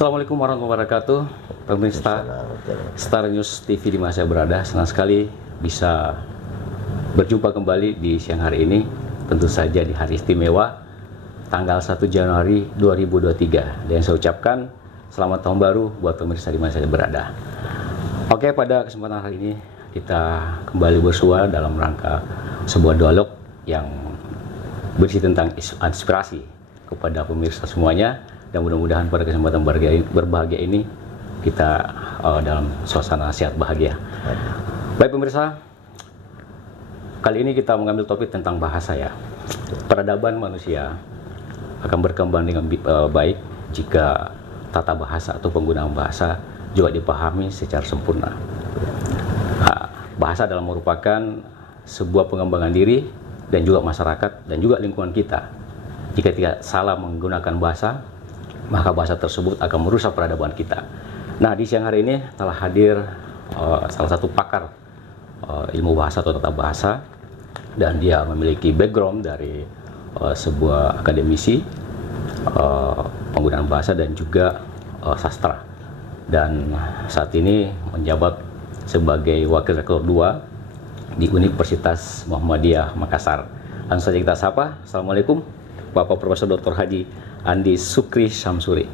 Assalamualaikum warahmatullahi wabarakatuh, pemirsa Star News TV di mana saya berada. Senang sekali bisa berjumpa kembali di siang hari ini. Tentu saja di hari istimewa tanggal 1 Januari 2023. Dan saya ucapkan selamat tahun baru buat pemirsa di mana saya berada. Oke, pada kesempatan hari ini kita kembali bersua dalam rangka sebuah dialog yang berisi tentang inspirasi kepada pemirsa semuanya. Dan mudah-mudahan pada kesempatan berbahagia ini kita dalam suasana sehat bahagia. Baik pemirsa, kali ini kita mengambil topik tentang bahasa ya. Peradaban manusia akan berkembang dengan baik jika tata bahasa atau penggunaan bahasa juga dipahami secara sempurna. Bahasa adalah merupakan sebuah pengembangan diri dan juga masyarakat dan juga lingkungan kita. Jika tidak salah menggunakan bahasa, maka bahasa tersebut akan merusak peradaban kita. Nah, di siang hari ini telah hadir salah satu pakar ilmu bahasa atau tata bahasa, dan dia memiliki background dari sebuah akademisi penggunaan bahasa dan juga sastra, dan saat ini menjabat sebagai Wakil Rektor 2 di Universitas Muhammadiyah Makassar. Langsung saja kita sapa. Assalamualaikum Bapak Profesor Dr. Haji Andi Sukri Syamsuri.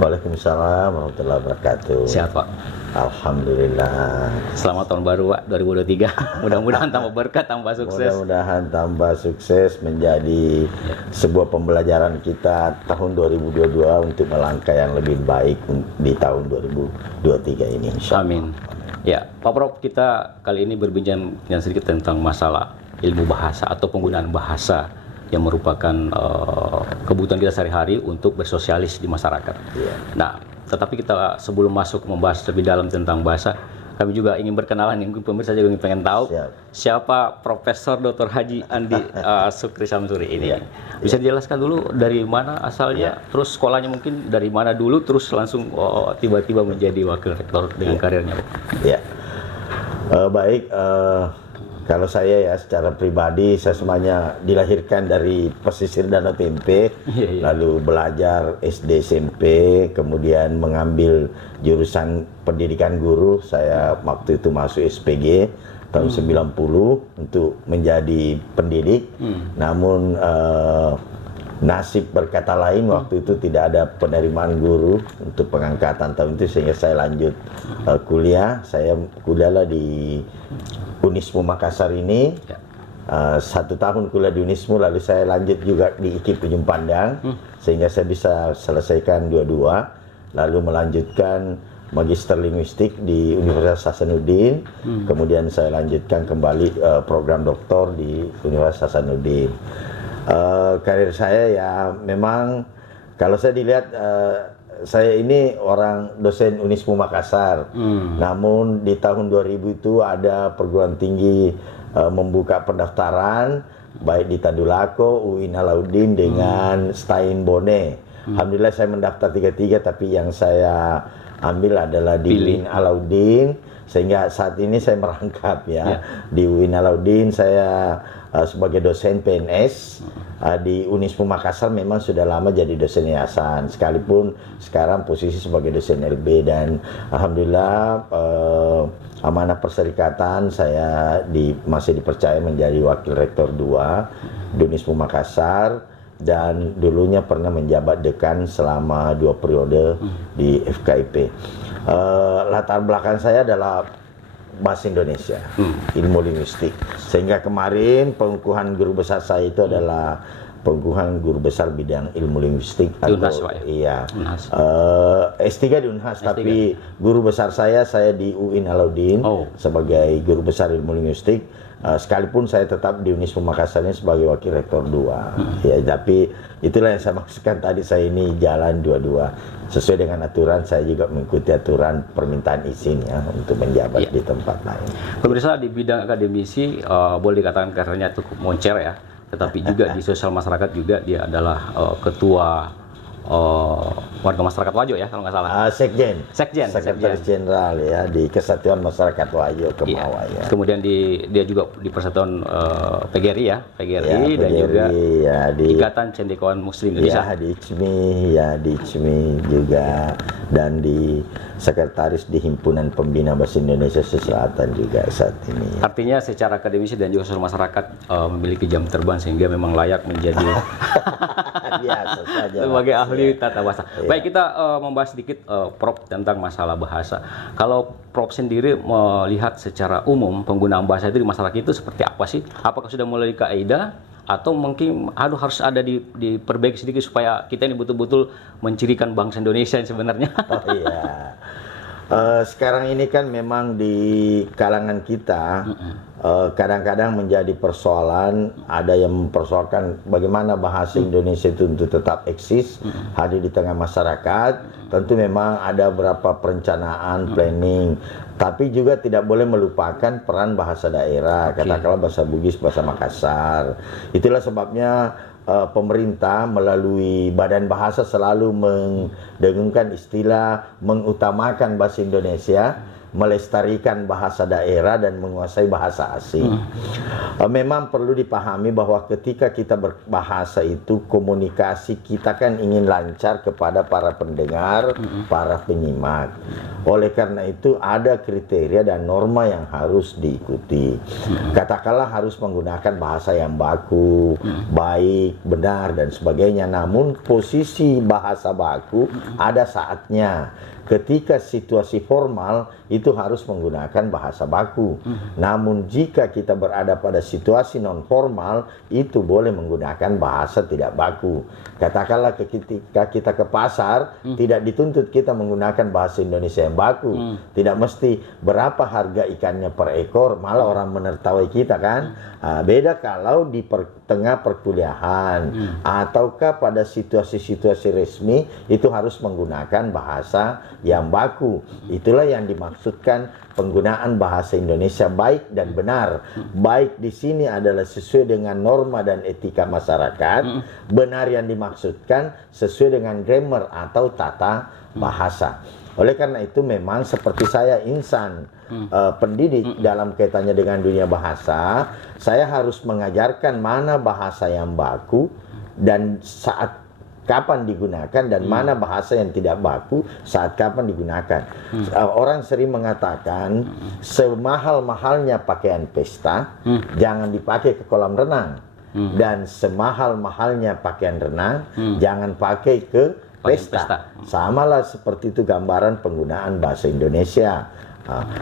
Waalaikumsalam warahmatullahi wabarakatuh. Sehat Pak? Alhamdulillah. Selamat tahun baru Pak 2023. Mudah-mudahan tambah berkah, tambah sukses. Mudah-mudahan tambah sukses, menjadi sebuah pembelajaran kita tahun 2022 untuk melangkah yang lebih baik di tahun 2023 ini, insyaallah. Amin. Ya, Pak Prof, kita kali ini berbincang sedikit tentang masalah ilmu bahasa atau penggunaan bahasa yang merupakan kebutuhan kita sehari-hari untuk bersosialis di masyarakat. Yeah. Nah, tetapi kita sebelum masuk membahas lebih dalam tentang bahasa, kami juga ingin berkenalan, mungkin pemirsa juga pengen tahu siapa Profesor Dr. Haji Andi Sukri Syamsuri ini. Yeah. Bisa dijelaskan dulu dari mana asalnya, terus sekolahnya mungkin dari mana dulu, terus langsung tiba-tiba menjadi Wakil Rektor dengan karirnya. Ya, baik. Kalau saya ya secara pribadi, saya semuanya dilahirkan dari pesisir Danau Tempe, lalu belajar SD, SMP, kemudian mengambil jurusan pendidikan guru. Saya waktu itu masuk SPG tahun 90 untuk menjadi pendidik. Namun nasib berkata lain, waktu itu tidak ada penerimaan guru untuk pengangkatan tahun itu, sehingga saya lanjut kuliah. Saya kuliahlah di Unismu Makassar ini, 1 tahun kuliah di Unismu, lalu saya lanjut juga di IKIP Ujung Pandang, sehingga saya bisa selesaikan dua-dua, lalu melanjutkan Magister Linguistik di Universitas Hasanuddin, kemudian saya lanjutkan kembali program doktor di Universitas Hasanuddin. Karir saya ya memang, kalau saya dilihat, saya ini orang dosen Unismu Makassar. Namun di tahun 2000 itu ada perguruan tinggi membuka pendaftaran baik di Tadulako, UIN Alauddin dengan Stein Bone. Alhamdulillah saya mendaftar tiga-tiga, tapi yang saya ambil adalah di UIN Alauddin, sehingga saat ini saya merangkap ya. Di UIN Alauddin saya sebagai dosen PNS. Di Unismu Makassar memang sudah lama jadi dosen yayasan, sekalipun sekarang posisi sebagai dosen LB, dan alhamdulillah amanah perserikatan saya masih dipercaya menjadi Wakil Rektor 2 di Unismu Makassar, dan dulunya pernah menjabat dekan selama 2 periode di FKIP. Latar belakang saya adalah bahasa Indonesia, ilmu linguistik, sehingga kemarin pengukuhan guru besar saya itu adalah pengukuhan guru besar bidang ilmu linguistik atau S3 di Unhas, tapi guru besar saya di UIN Alauddin sebagai guru besar ilmu linguistik, sekalipun saya tetap di Unismu Makassar ini sebagai Wakil Rektor 2. Ya, tapi itulah yang saya maksudkan tadi, saya ini jalan dua-dua. Sesuai dengan aturan, saya juga mengikuti aturan permintaan izin ya untuk menjabat di tempat lain. Pemirsa, di bidang akademisi boleh dikatakan karirnya cukup moncer ya, tetapi juga di sosial masyarakat juga dia adalah ketua warga masyarakat Wajo ya kalau nggak salah. Sekjen, Sekjen. Sekretaris Jenderal ya di Kesatuan Masyarakat Wajo Kemawa ya. Kemudian dia juga di Persatuan PGRI ya, PGRI dan PGRI, juga ya, di Ikatan Cendekiawan Muslim Indonesia. di ICMI juga, dan di Sekretaris di Himpunan Pembina Bahasa Indonesia Selatan juga saat ini. Artinya secara akademisi dan juga seluruh masyarakat memiliki jam terbang sehingga memang layak menjadi Biasa saja sebagai ahli tata bahasa. Iya. Baik, kita membahas sedikit Prof tentang masalah bahasa. Kalau Prof sendiri melihat secara umum penggunaan bahasa itu di masyarakat itu seperti apa sih? Apakah sudah mulai kaidah atau mungkin harus ada diperbaiki sedikit supaya kita ini betul-betul mencirikan bangsa Indonesia yang sebenarnya? Oh iya. Sekarang ini kan memang di kalangan kita kadang-kadang menjadi persoalan, ada yang mempersoalkan bagaimana bahasa Indonesia itu untuk tetap eksis hadir di tengah masyarakat. Tentu memang ada beberapa perencanaan, planning, tapi juga tidak boleh melupakan peran bahasa daerah, katakanlah bahasa Bugis, bahasa Makassar. Itulah sebabnya pemerintah melalui Badan Bahasa selalu mendengungkan istilah mengutamakan bahasa Indonesia, melestarikan bahasa daerah dan menguasai bahasa asing. Memang perlu dipahami bahwa ketika kita berbahasa itu komunikasi kita kan ingin lancar kepada para pendengar, para penyimak. Oleh karena itu ada kriteria dan norma yang harus diikuti. Katakanlah harus menggunakan bahasa yang baku, baik, benar dan sebagainya. Namun posisi bahasa baku ada saatnya. Ketika situasi formal itu harus menggunakan bahasa baku. Namun jika kita berada pada situasi non formal itu boleh menggunakan bahasa tidak baku. Katakanlah ketika kita ke pasar tidak dituntut kita menggunakan bahasa Indonesia yang baku. Tidak mesti berapa harga ikannya per ekor, malah orang menertawai kita kan. Beda kalau di tengah perkuliahan ataukah pada situasi-situasi resmi itu harus menggunakan bahasa yang baku. Itulah yang dimaksudkan penggunaan bahasa Indonesia baik dan benar. Baik di sini adalah sesuai dengan norma dan etika masyarakat. Benar yang dimaksudkan sesuai dengan grammar atau tata bahasa. Oleh karena itu memang seperti saya insan pendidik dalam kaitannya dengan dunia bahasa, saya harus mengajarkan mana bahasa yang baku dan saat kapan digunakan dan mana bahasa yang tidak baku saat kapan digunakan. Orang sering mengatakan semahal-mahalnya pakaian pesta jangan dipakai ke kolam renang, dan semahal-mahalnya pakaian renang jangan pakai ke pesta. Samalah seperti itu gambaran penggunaan bahasa Indonesia.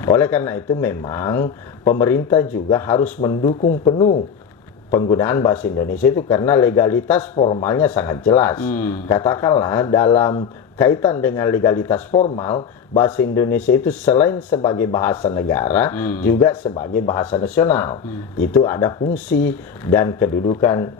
Oleh karena itu memang pemerintah juga harus mendukung penuh penggunaan bahasa Indonesia itu karena legalitas formalnya sangat jelas. Katakanlah dalam kaitan dengan legalitas formal, bahasa Indonesia itu selain sebagai bahasa negara juga sebagai bahasa nasional. Itu ada fungsi dan kedudukan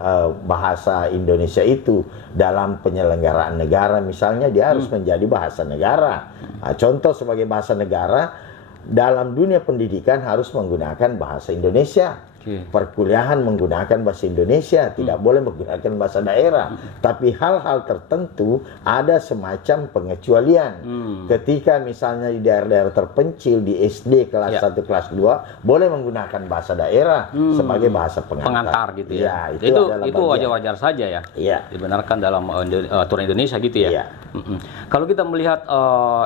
bahasa Indonesia itu dalam penyelenggaraan negara. Misalnya dia harus menjadi bahasa negara. Contoh sebagai bahasa negara dalam dunia pendidikan harus menggunakan bahasa Indonesia. Perkuliahan menggunakan bahasa Indonesia, tidak boleh menggunakan bahasa daerah. Tapi hal-hal tertentu ada semacam pengecualian. Ketika misalnya di daerah-daerah terpencil di SD kelas 1 kelas 2 boleh menggunakan bahasa daerah sebagai bahasa pengantar gitu ya. Itu wajar-wajar saja ya. Dibenarkan dalam aturan Indonesia gitu ya. Kalau kita melihat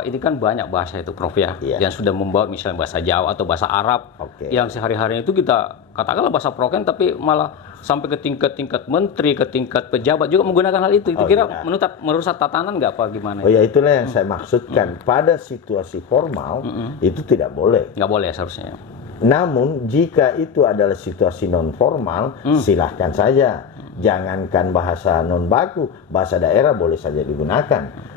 ini kan banyak bahasa itu Prof ya, yang sudah membawa misalnya bahasa Jawa atau bahasa Arab yang sehari-hari itu kita katakanlah bahasa proken tapi malah sampai ke tingkat menteri, ke tingkat pejabat juga menggunakan hal itu. Itu kira merusak tatanan nggak apa gimana? Oh ya, itulah yang saya maksudkan. Pada situasi formal itu tidak boleh. Nggak boleh seharusnya. Namun jika itu adalah situasi non formal, silahkan saja. Jangankan bahasa non baku, bahasa daerah boleh saja digunakan.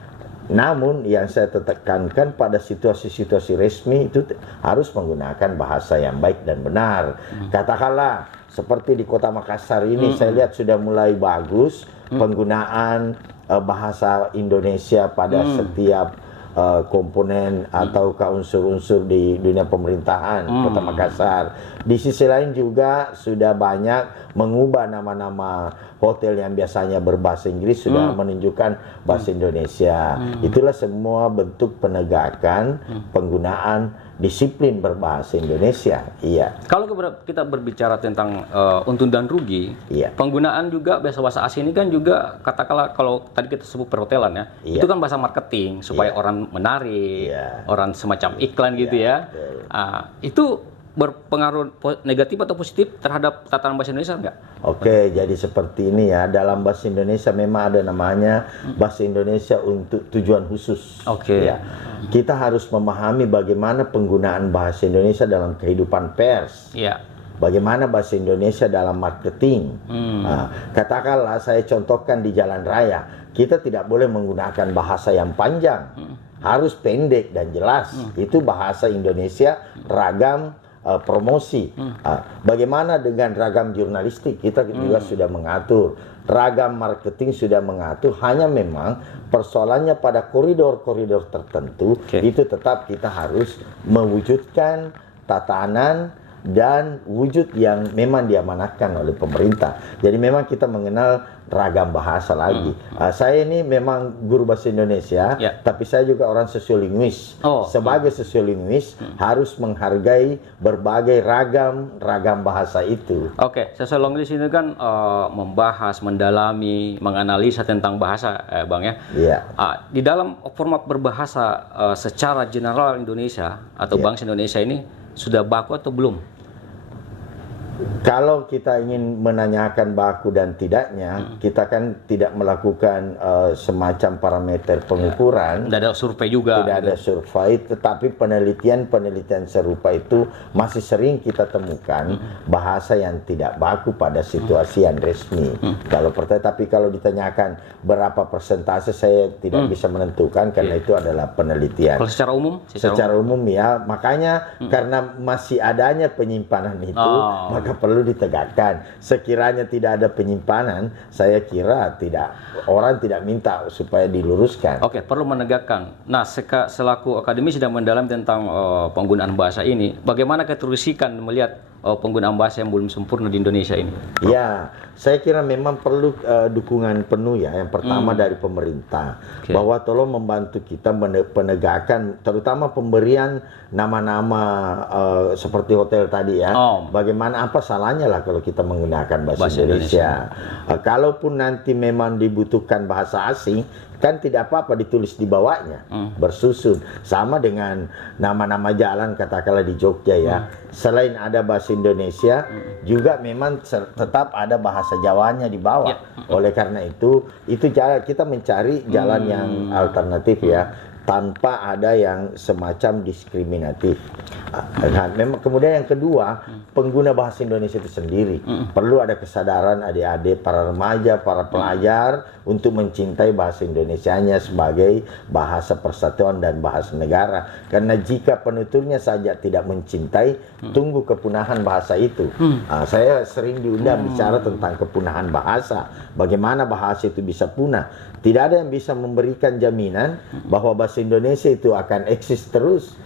Namun yang saya tekankan pada situasi-situasi resmi itu harus menggunakan bahasa yang baik dan benar. Katakanlah seperti di Kota Makassar ini saya lihat sudah mulai bagus penggunaan bahasa Indonesia pada setiap komponen ataukah unsur-unsur di dunia pemerintahan Kota Makassar. Di sisi lain juga sudah banyak mengubah nama-nama hotel yang biasanya berbahasa Inggris sudah menunjukkan bahasa Indonesia. Itulah semua bentuk penegakan penggunaan disiplin berbahasa Indonesia. Iya. Kalau kita berbicara tentang untung dan rugi, Iya. penggunaan juga bahasa asing ini kan juga katakanlah kalau tadi kita sebut perhotelan ya, Iya. itu kan bahasa marketing supaya orang menarik, Iya. orang semacam iklan gitu ya. betul. Itu berpengaruh negatif atau positif terhadap tatanan bahasa Indonesia enggak? Oke, jadi seperti ini ya. Dalam bahasa Indonesia memang ada namanya bahasa Indonesia untuk tujuan khusus. Oke. Ya. Kita harus memahami bagaimana penggunaan bahasa Indonesia dalam kehidupan pers. Iya. Bagaimana bahasa Indonesia dalam marketing. Katakanlah saya contohkan di jalan raya, kita tidak boleh menggunakan bahasa yang panjang. Harus pendek dan jelas. Itu bahasa Indonesia ragam promosi. Bagaimana dengan ragam jurnalistik? Kita juga sudah mengatur. Ragam marketing sudah mengatur. Hanya memang persoalannya pada koridor-koridor tertentu. Itu tetap kita harus mewujudkan tatanan dan wujud yang memang diamanatkan oleh pemerintah. Jadi memang kita mengenal ragam bahasa lagi. Saya ini memang guru bahasa Indonesia, tapi saya juga orang sosiolinguis. Sebagai sosiolinguis harus menghargai berbagai ragam bahasa itu. Oke, sosiolinguis ini kan membahas, mendalami, menganalisa tentang bahasa, Bang ya. Iya. Di dalam format berbahasa secara general Indonesia atau bangsa Indonesia ini sudah baku atau belum? Kalau kita ingin menanyakan baku dan tidaknya, kita kan tidak melakukan semacam parameter pengukuran. Tidak ada survei juga. Tidak ada survei, tetapi penelitian serupa itu masih sering kita temukan bahasa yang tidak baku pada situasi yang resmi. Tapi kalau ditanyakan berapa persentase, saya tidak bisa menentukan karena itu adalah penelitian. Kalau secara umum? Secara umum ya, makanya karena masih adanya penyimpanan itu, maka perlu ditegakkan. Sekiranya tidak ada penyimpanan, saya kira orang tidak minta supaya diluruskan. Oke, perlu menegakkan. Nah, selaku akademisi sedang mendalam tentang penggunaan bahasa ini, bagaimana keterusikan melihat penggunaan bahasa yang belum sempurna di Indonesia ini? Ya, saya kira memang perlu dukungan penuh ya. Yang pertama dari pemerintah, bahwa tolong membantu kita penegakan, terutama pemberian nama-nama seperti hotel tadi ya. Bagaimana, apa salahnya lah kalau kita menggunakan bahasa Indonesia. Kalaupun nanti memang dibutuhkan bahasa asing, kan tidak apa-apa ditulis di bawahnya, bersusun. Sama dengan nama-nama jalan, katakanlah di Jogja ya. Selain ada bahasa Indonesia, juga memang tetap ada bahasa Jawanya di bawah. Oleh karena itu kita mencari jalan yang alternatif ya, tanpa ada yang semacam diskriminatif. Memang kemudian yang kedua, pengguna bahasa Indonesia itu sendiri perlu ada kesadaran adik-adik, para remaja, para pelajar untuk mencintai bahasa Indonesianya sebagai bahasa persatuan dan bahasa negara. Karena jika penuturnya saja tidak mencintai, tunggu kepunahan bahasa itu. Saya sering diundang bicara tentang kepunahan bahasa. Bagaimana bahasa itu bisa punah? Tidak ada yang bisa memberikan jaminan bahwa bahasa Indonesia itu akan eksis terus.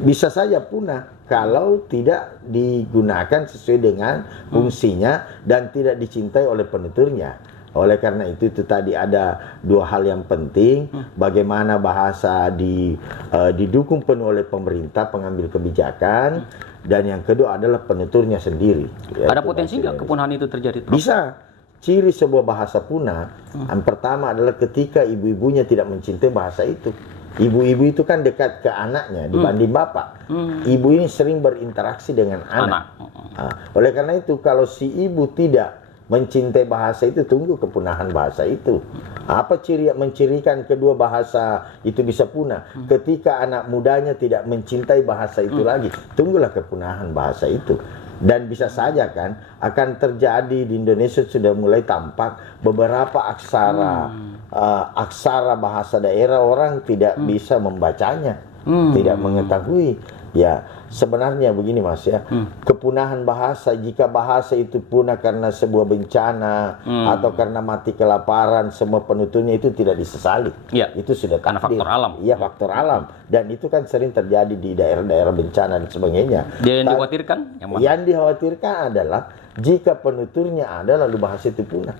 Bisa saja punah kalau tidak digunakan sesuai dengan fungsinya dan tidak dicintai oleh penuturnya. Oleh karena itu tadi ada dua hal yang penting, bagaimana bahasa didukung penuh oleh pemerintah pengambil kebijakan, dan yang kedua adalah penuturnya sendiri. Ada potensi nggak kepunahan itu terjadi? Bisa. Ciri sebuah bahasa punah, yang pertama adalah ketika ibu-ibunya tidak mencintai bahasa itu. Ibu-ibu itu kan dekat ke anaknya dibanding bapak. Ibu ini sering berinteraksi dengan anak. Oleh karena itu, kalau si ibu tidak mencintai bahasa itu, tunggu kepunahan bahasa itu. Apa ciri yang mencirikan kedua bahasa itu bisa punah? Ketika anak mudanya tidak mencintai bahasa itu lagi, tunggulah kepunahan bahasa itu. Dan bisa saja kan akan terjadi di Indonesia, sudah mulai tampak beberapa aksara bahasa daerah orang tidak bisa membacanya, tidak mengetahui. Ya, sebenarnya begini Mas ya, kepunahan bahasa, jika bahasa itu punah karena sebuah bencana atau karena mati kelaparan, semua penuturnya itu tidak disesali. Ya. Itu sudah Karena takdir. faktor alam. Iya, faktor alam. Dan itu kan sering terjadi di daerah-daerah bencana dan sebagainya. Yang dikhawatirkan yang mana? Yang dikhawatirkan adalah jika penuturnya ada lalu bahasa itu punah.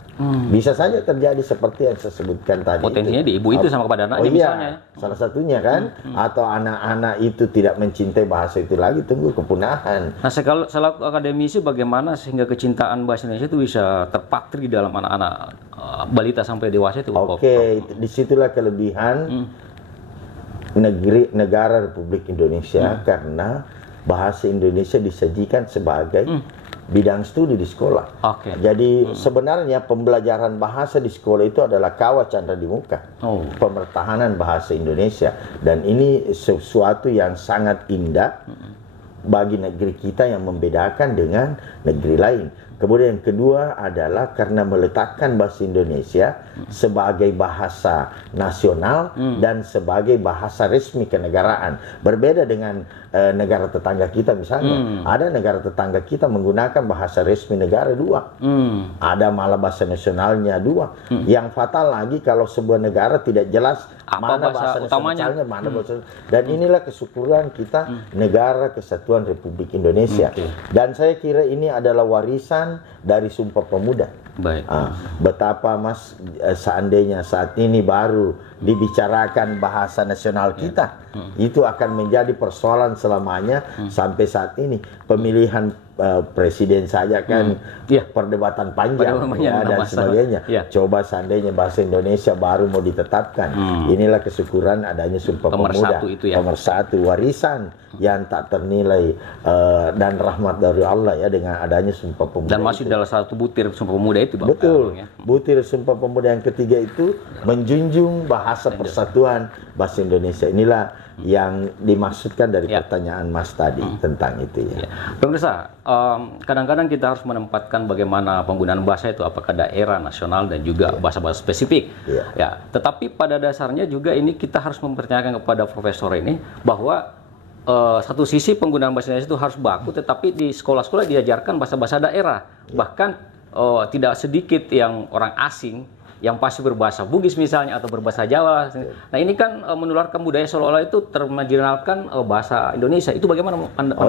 Bisa saja terjadi seperti yang saya sebutkan tadi. Potensinya di ibu itu sama kepada anaknya iya, misalnya ya. salah satunya kan, atau anak-anak itu tidak mencintai bahasa itu lagi, tunggu kepunahan. Nah, selaku akademisi bagaimana sehingga kecintaan bahasa Indonesia itu bisa terpatri di dalam anak-anak balita sampai dewasa itu? Oke, disitulah kelebihan negara Republik Indonesia karena bahasa Indonesia disajikan sebagai bidang studi di sekolah. Oke. Jadi sebenarnya pembelajaran bahasa di sekolah itu adalah kawat canda di muka. Pemertahanan bahasa Indonesia, dan ini sesuatu yang sangat indah bagi negeri kita yang membedakan dengan negeri lain. Kemudian yang kedua adalah karena meletakkan bahasa Indonesia sebagai bahasa nasional dan sebagai bahasa resmi kenegaraan. Berbeda dengan negara tetangga kita misalnya. Ada negara tetangga kita menggunakan bahasa resmi negara 2. Ada malah bahasa nasionalnya 2. Yang fatal lagi kalau sebuah negara tidak jelas mana bahasa nasionalnya, mana bahasa. Dan inilah kesyukuran kita negara Kesatuan Republik Indonesia. Dan saya kira ini adalah warisan dari Sumpah Pemuda. Baik. Betapa Mas seandainya saat ini baru dibicarakan bahasa nasional kita, itu akan menjadi persoalan selamanya sampai saat ini. Pemilihan presiden saja kan perdebatan panjang dan sebagainya. Coba seandainya bahasa Indonesia baru mau ditetapkan. Inilah kesyukuran adanya Sumpah Pemuda. Nomor satu, warisan yang tak ternilai dan rahmat dari Allah ya dengan adanya Sumpah Pemuda. Dan masih dalam satu butir Sumpah Pemuda itu, Bang. Betul. Butir Sumpah Pemuda yang ketiga itu menjunjung bahasa persatuan bahasa Indonesia. Inilah yang dimaksudkan dari pertanyaan Mas tadi tentang itu ya. Pemirsa, kadang-kadang kita harus menempatkan bagaimana penggunaan bahasa itu, apakah daerah, nasional, dan juga bahasa-bahasa spesifik. Ya, tetapi pada dasarnya juga ini kita harus mempertanyakan kepada profesor ini bahwa satu sisi penggunaan bahasa Indonesia itu harus baku, tetapi di sekolah-sekolah diajarkan bahasa-bahasa daerah. Bahkan tidak sedikit yang orang asing yang pasti berbahasa Bugis misalnya atau berbahasa Jawa. Nah, ini kan menularkan budaya seolah-olah itu termarginalkan bahasa Indonesia. Itu bagaimana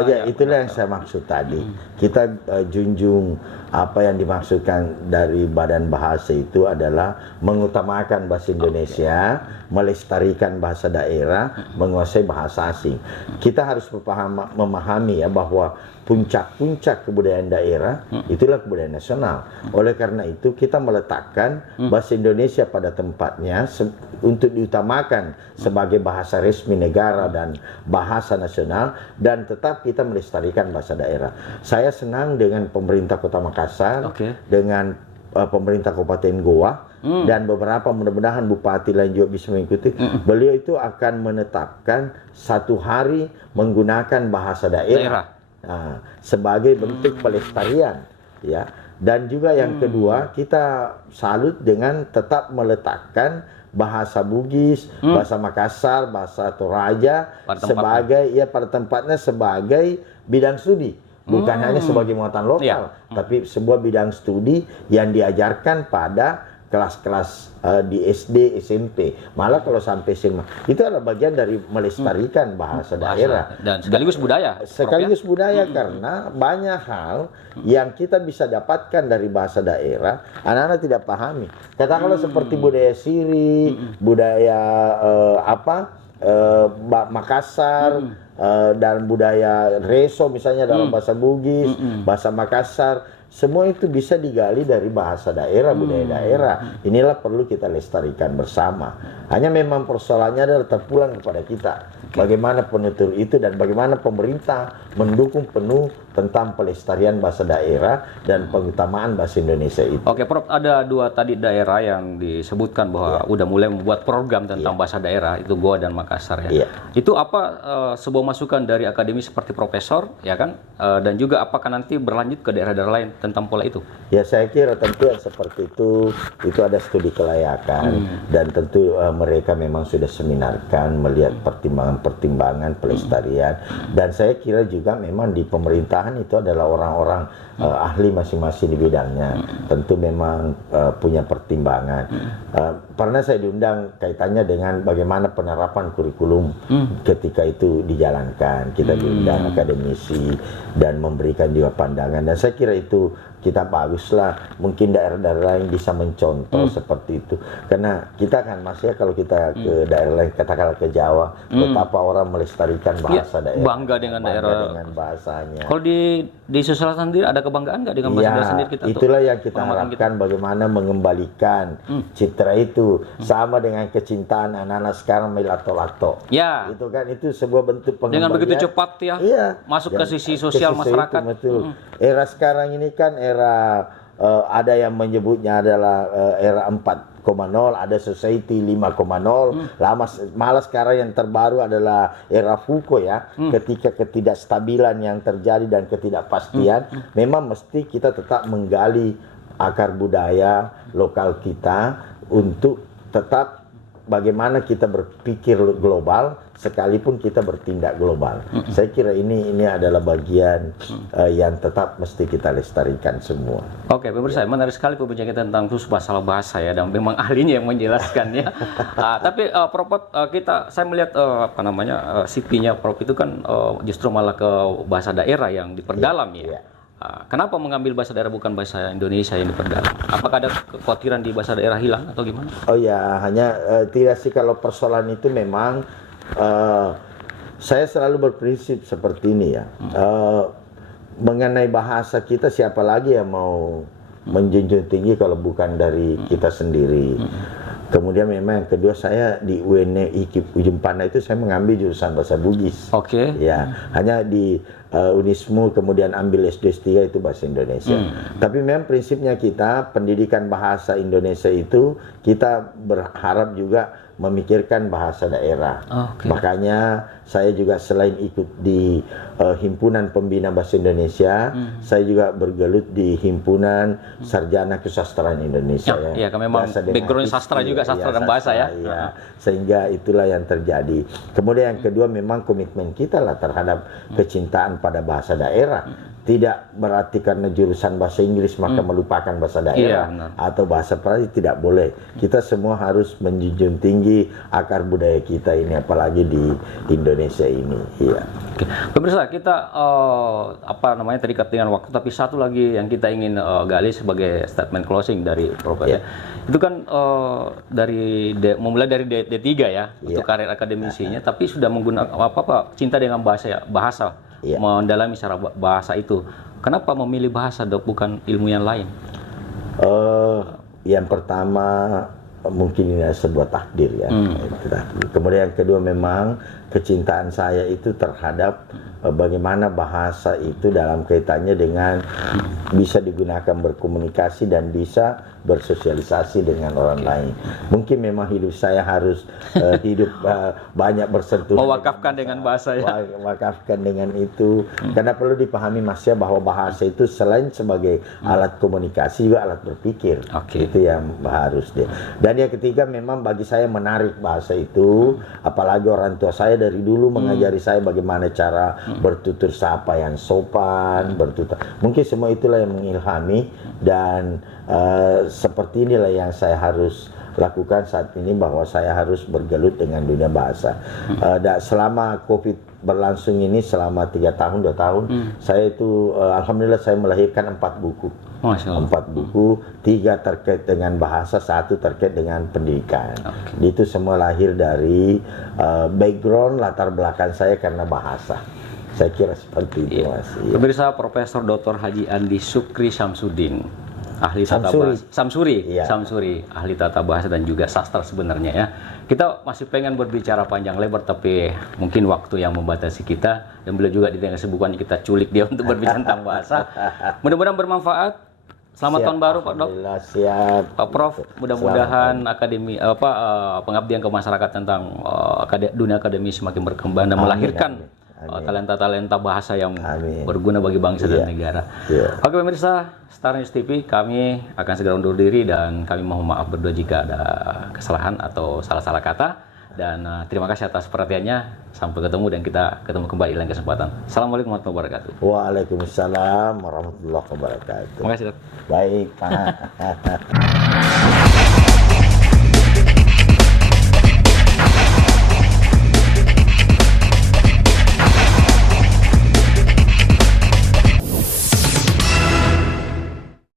ya, itulah yang saya maksud tadi. Kita junjung apa yang dimaksudkan dari Badan Bahasa itu adalah mengutamakan bahasa Indonesia, melestarikan bahasa daerah, menguasai bahasa asing. Kita harus memahami ya bahwa puncak-puncak kebudayaan daerah itulah kebudayaan nasional. Oleh karena itu kita meletakkan bahasa Indonesia pada tempatnya untuk diutamakan sebagai bahasa resmi negara dan bahasa nasional, dan tetap kita melestarikan bahasa daerah. Saya senang dengan pemerintah Kota Makassar, dengan pemerintah Kabupaten Goa, dan beberapa mudah-mudahan bupati lain juga bisa mengikuti. Beliau itu akan menetapkan 1 hari menggunakan bahasa daerah. Nah, sebagai bentuk pelestarian ya. Dan juga yang kedua, kita salut dengan tetap meletakkan bahasa Bugis, bahasa Makassar, bahasa Toraja sebagai pada tempatnya sebagai bidang studi. Bukan hanya sebagai muatan lokal, tapi sebuah bidang studi yang diajarkan pada kelas-kelas di SD, SMP, malah kalau sampai SMA. Itu adalah bagian dari melestarikan bahasa daerah. Dan sekaligus budaya. Sekaligus budaya, karena banyak hal yang kita bisa dapatkan dari bahasa daerah, anak-anak tidak pahami. Katakanlah seperti budaya Siri, budaya Makassar, dan budaya Reso misalnya dalam bahasa Bugis, bahasa Makassar. Semua itu bisa digali dari bahasa daerah, budaya daerah. Inilah perlu kita lestarikan bersama. Hanya memang persoalannya adalah terpulang kepada kita. Bagaimana penutur itu dan bagaimana pemerintah mendukung penuh tentang pelestarian bahasa daerah dan pengutamaan bahasa Indonesia itu. Oke, Prof, ada 2 tadi daerah yang disebutkan bahwa udah mulai membuat program tentang bahasa daerah, itu Goa dan Makassar ya. Itu apa sebuah masukan dari akademi seperti profesor ya kan? Dan juga apakah nanti berlanjut ke daerah-daerah lain? tentang pola itu? Ya saya kira tentu yang seperti itu ada studi kelayakan dan tentu mereka memang sudah seminarkan melihat pertimbangan-pertimbangan pelestarian dan saya kira juga memang di pemerintahan itu adalah orang-orang ahli masing-masing di bidangnya, tentu memang punya pertimbangan. Pernah saya diundang kaitannya dengan bagaimana penerapan kurikulum ketika itu dijalankan, kita diundang akademisi dan memberikan juga pandangan dan saya kira itu kita baguslah, mungkin daerah-daerah lain bisa mencontoh seperti itu karena kita kan masih kalau kita ke daerah lain katakanlah ke Jawa betapa orang melestarikan bahasa daerah, bangga dengan daerah dengan bahasanya. Kalau di Sulawesi sendiri ada kebanggaan nggak dengan bahasa daerah sendiri kita? Itulah yang kita harapkan bagaimana mengembalikan citra itu sama dengan kecintaan anak-anak sekarang melato-lato. Ya. Itu kan itu sebuah bentuk pengembalian. Dengan begitu cepat ya. Iya. Masuk ke sisi sosial masyarakat. Betul. Era sekarang ini kan era ada yang menyebutnya adalah era 4,0, ada society 5,0. Malah sekarang yang terbaru adalah era Foucault ya. Ketika ketidakstabilan yang terjadi dan ketidakpastian, memang mesti kita tetap menggali akar budaya lokal kita untuk tetap bagaimana kita berpikir global sekalipun kita bertindak global. Saya kira ini adalah bagian yang tetap mesti kita lestarikan semua. Oke, pemirsa, menarik sekali perbincangan kita tentang masalah bahasa ya, dan memang ahlinya yang menjelaskannya. Tapi Prof, saya melihat CV-nya Prof itu kan justru malah ke bahasa daerah yang diperdalam ya. Kenapa mengambil bahasa daerah bukan bahasa Indonesia yang diperdalam? Apakah ada kekhawatiran di bahasa daerah hilang atau gimana? Oh ya, hanya tidak sih kalau persoalan itu memang saya selalu berprinsip seperti ini ya. Mengenai bahasa kita siapa lagi yang mau menjunjung tinggi kalau bukan dari kita sendiri. Kemudian memang yang kedua saya di UNE IKIP Ujung Pandai itu saya mengambil jurusan bahasa Bugis. Oke. Ya, hanya di Unismu kemudian ambil SD S3 itu bahasa Indonesia. Tapi memang prinsipnya kita pendidikan bahasa Indonesia itu kita berharap juga memikirkan bahasa daerah. Makanya saya juga selain ikut di Himpunan Pembina Bahasa Indonesia, saya juga bergelut di Himpunan Sarjana Kesastraan Indonesia. Ya, kan memang background sastra juga, sastra dan bahasa ya. Sehingga itulah yang terjadi. Kemudian yang kedua memang komitmen kita lah terhadap kecintaan pada bahasa daerah. Tidak berarti karena jurusan bahasa Inggris maka melupakan bahasa daerah atau bahasa Prancis, tidak boleh. Kita semua harus menjunjung tinggi akar budaya kita ini, apalagi di Indonesia ini. Iya. Oke. Pemirsa, kita terikat dengan waktu, tapi satu lagi yang kita ingin gali sebagai statement closing dari Prof. Ya. Itu kan memulai dari D3 ya, untuk karir akademisinya, tapi sudah menggunakan cinta dengan bahasa. Mendalami secara bahasa itu. Kenapa memilih bahasa dok, bukan ilmu yang lain? Yang pertama mungkin ini sebuah takdir ya. Kemudian yang kedua memang kecintaan saya itu terhadap bagaimana bahasa itu dalam kaitannya dengan bisa digunakan berkomunikasi dan bisa bersosialisasi dengan orang lain. Mungkin memang hidup saya harus hidup banyak bersentuhan. Mewakafkan dengan bahasa ya. Mewakafkan dengan itu. Karena perlu dipahami Mas ya bahwa bahasa itu selain sebagai alat komunikasi juga alat berpikir. Itu yang harus dia. Dan yang ketiga memang bagi saya menarik bahasa itu, apalagi orang tua saya dari dulu mengajari saya bagaimana cara bertutur sapa yang sopan, mungkin semua itulah yang mengilhami dan seperti inilah yang saya harus lakukan saat ini, bahwa saya harus bergelut dengan dunia bahasa. Selama COVID berlangsung ini selama 3 tahun, 2 tahun, saya itu alhamdulillah saya melahirkan 4 buku. 4 buku, 3 terkait dengan bahasa, 1 terkait dengan pendidikan. Itu semua lahir dari background latar belakang saya karena bahasa. Saya kira seperti itu Mas. Pemirsa, Profesor Dr. Haji Andi Sukri Syamsuddin, ahli tata bahasa. Samsuri, ahli tata bahasa dan juga sastra sebenarnya ya. Kita masih pengen berbicara panjang lebar, tapi mungkin waktu yang membatasi kita, dan beliau juga di tengah kesibukannya kita culik dia untuk berbicara tentang bahasa. Mudah-mudahan bermanfaat. Selamat tahun baru Pak Dok. Siap. Pak Prof, mudah-mudahan akademi pengabdian ke masyarakat tentang dunia akademi semakin berkembang dan melahirkan talenta-talenta bahasa yang Amin. berguna bagi bangsa dan negara. Iya. Oke pemirsa, Star News TV, kami akan segera undur diri dan kami mohon maaf berdua jika ada kesalahan atau salah-salah kata. Dan terima kasih atas perhatiannya. Sampai ketemu dan kita ketemu kembali lain kesempatan. Assalamualaikum warahmatullahi wabarakatuh. Waalaikumsalam warahmatullahi wabarakatuh. Terima kasih, Dok. Baik, Pak.